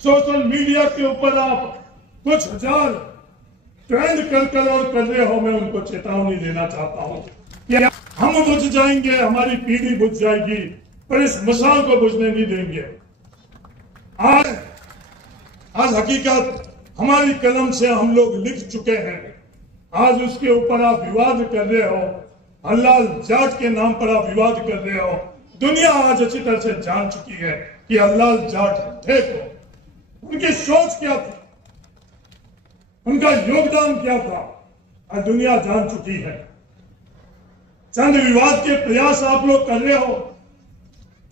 Social media के ऊपर आप कुछ हजार ट्रेंड कर रहे हो, मैं उनको चेतावनी देना चाहता हूं कि हम बुझ जाएंगे, हमारी पीढ़ी बुझ जाएगी, पर इस मिसाल को बुझने नहीं देंगे। आज हकीकत हमारी कलम से हम लोग लिख चुके हैं। आज उसके ऊपर आप विवाद कर रहे हो, हलाल जाट के नाम पर आप विवाद कर रहे हो। दुनिया आज अच्छी तरह से जान चुकी है कि हलाल जाट थे कौन, उनकी सोच क्या थी, उनका योगदान क्या था, आज दुनिया जान चुकी है। चंद विवाद के प्रयास आप लोग कर रहे हो,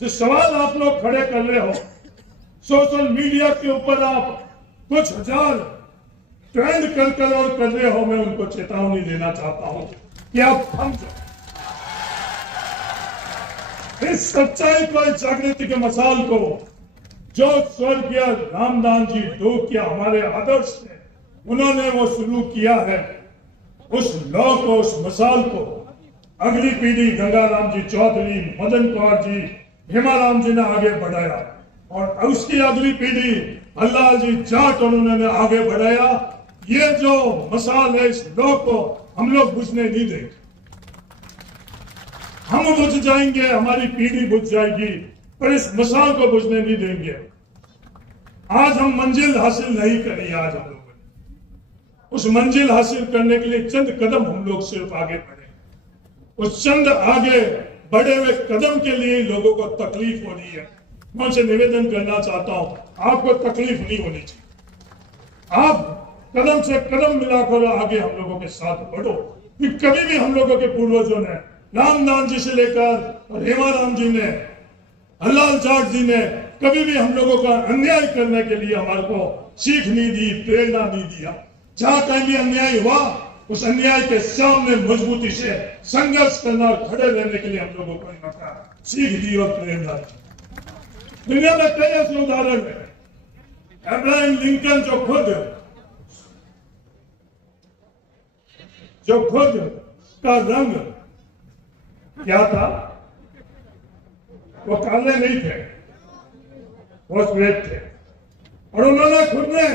जो सवाल आप लोग खड़े कर रहे हो, सोशल मीडिया के ऊपर आप कुछ हजार ट्रेंड कर रहे हो, मैं उनको चेतावनी देना चाहता हूं कि आप थम जाओ। इस सच्चाई को, इस जागृति के मसाल को जो स्वर्गीय रामदास जी ढोकिया हमारे आदर्श थे, उन्होंने वो शुरू किया है, उस लौ को, उस मसाल को अगली पीढ़ी गंगाराम जी चौधरी, मदन कौर जी, हेमाराम जी ने आगे बढ़ाया और उसकी अगली पीढ़ी हलाल जी जाट उन्होंने आगे बढ़ाया। ये जो मसाल है, इस लौ को हम लोग बुझने नहीं देंगे। हम बुझ जाएंगे, हमारी पीढ़ी बुझ जाएगी, पर इस मसाल को बुझने नहीं देंगे। आज हम मंजिल हासिल नहीं करी, आज हम लोगों ने उस मंजिल हासिल करने के लिए चंद कदम हम लोग सिर्फ आगे बढ़े। उस चंद आगे बढ़े हुए कदम के लिए लोगों को तकलीफ हो रही है। मैं उनसे निवेदन करना चाहता हूं, आपको तकलीफ नहीं होनी चाहिए। आप कदम से कदम मिलाकर आगे हम लोगों के साथ बढ़ो। कि कभी भी हम लोगों के पूर्वजों ने, रामदास जी से लेकर और हेमाराम जी ने, हलाल जाट जी ने कभी भी हम लोगों का अन्याय करने के लिए हमारे को सीख नहीं दी, प्रेरणा नहीं दिया। जहां कहीं भी अन्याय हुआ, उस अन्याय के सामने मजबूती से संघर्ष करना और खड़े रहने के लिए हम लोगों को सीख दी और प्रेरणा दी। दुनिया में कई ऐसे उदाहरण है। अब्राहम लिंकन जो खुद का रंग क्या था, वो काले नहीं थे, वो श्वेत थे, और उन्होंने खुद ने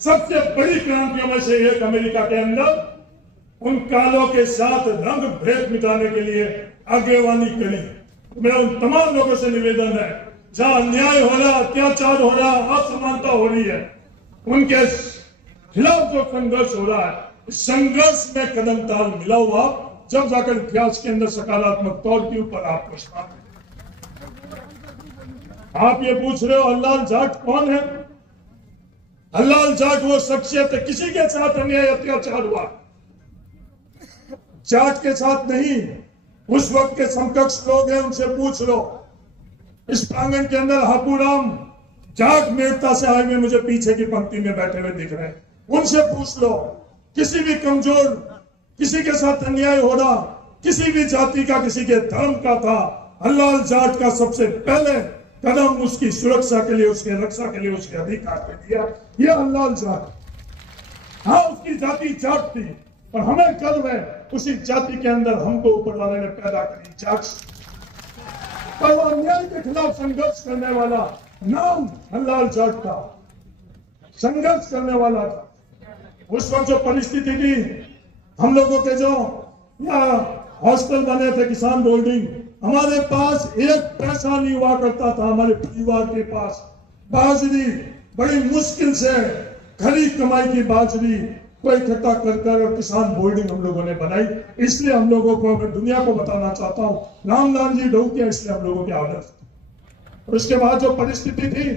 सबसे बड़ी क्रांतियों में से एक अमेरिका के अंदर उन कालों के साथ रंग भेद मिटाने के लिए आगेवानी करी। मेरा उन तमाम लोगों से निवेदन है, जहां अन्याय हो रहा, अत्याचार हो रहा, असमानता हो रही है, उनके खिलाफ जो संघर्ष हो रहा है, संघर्ष में कदम ताल मिला हुआ, जब जाकर इतिहास के अंदर सकारात्मक तौर के ऊपर आपको स्थान। आप ये पूछ रहे हो हलाल जाट कौन है? हलाल जाट वो शख्सियत है, किसी के साथ अन्याय अत्याचार हुआ, जाट के साथ नहीं, उस वक्त के समकक्ष लोग हैं, उनसे पूछ लो। इस प्रांगण के अंदर हापूराम जाट मेड़ता से आए हुए मुझे पीछे की पंक्ति में बैठे हुए दिख रहे हैं, उनसे पूछ लो। किसी भी कमजोर, किसी के साथ अन्याय हो रहा, किसी भी जाति का, किसी के धर्म का था, हलाल जाट का सबसे पहले कदम उसकी सुरक्षा के लिए, उसके रक्षा के लिए, उसके अधिकार पे दिया। यह हलाल जाट। हाँ, उसकी जाति जाट थी, और हमें गर्व है उसी जाति के अंदर हमको ऊपर वाले ने पैदा करी जाट। पर वो अन्याय के खिलाफ संघर्ष करने वाला नाम हलाल जाट था, संघर्ष करने वाला था। उस वक्त जो परिस्थिति थी, हम लोगों के जो यहाँ हॉस्टल बने थे, किसान होल्डिंग, हमारे पास एक पैसा नहीं हुआ करता था। हमारे परिवार के पास बाजरी बड़ी मुश्किल से, खरी कमाई की बाजरी को इकट्ठा कर और किसान होल्डिंग हम लोगों ने बनाई। इसलिए हम लोगों को, मैं दुनिया को बताना चाहता हूँ, रामदास जी ढोकिया इसलिए हम लोगों के आदर्श। और उसके बाद जो परिस्थिति थी,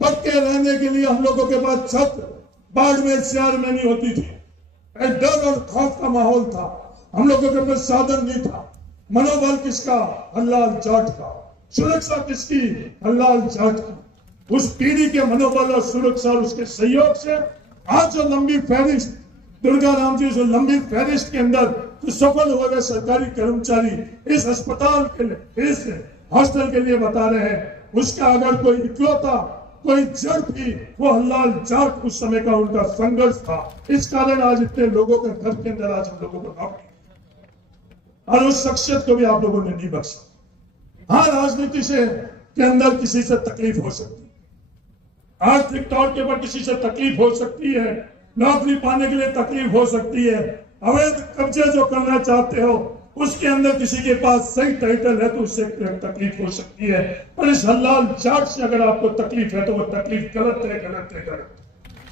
पक्के रहने के लिए हम लोगों के पास छत बाड़मेर शहर में नहीं होती थी, डर और खौफ का माहौल था, हम लोगों के पास साधन नहीं था। मनोबल किसका? हलाल जाट का। सुरक्षा किसकी? हलाल जाट की। उस पीढ़ी के मनोबल और सुरक्षा और उसके सहयोग से आज जो लंबी फहरिस्त, दुर्गा राम जी जो लंबी फहरिस्त के अंदर जो सफल हो गए सरकारी कर्मचारी इस अस्पताल के लिए, इस हॉस्टल के लिए बता रहे हैं, उसका अगर कोई इकलौता, कोई जड़ थी, वो हलाल जाट उस समय का उनका संघर्ष था। इस कारण आज इतने लोगों के घर के अंदर आज हम लोगों को नौकरी, और उस शख्सियत को भी आप लोगों ने नहीं बख्शा। हाँ, राजनीति से के अंदर किसी से तकलीफ हो सकती, आर्थिक तौर के ऊपर किसी से तकलीफ हो सकती है, नौकरी पाने के लिए तकलीफ हो सकती है, अवैध कब्जे जो करना चाहते हो उसके अंदर किसी के पास सही टाइटल है तो उससे तकलीफ हो सकती है। पर इस हलाल जाट से अगर आपको तकलीफ है तो वो तकलीफ गलत है, गलत है, गलत है।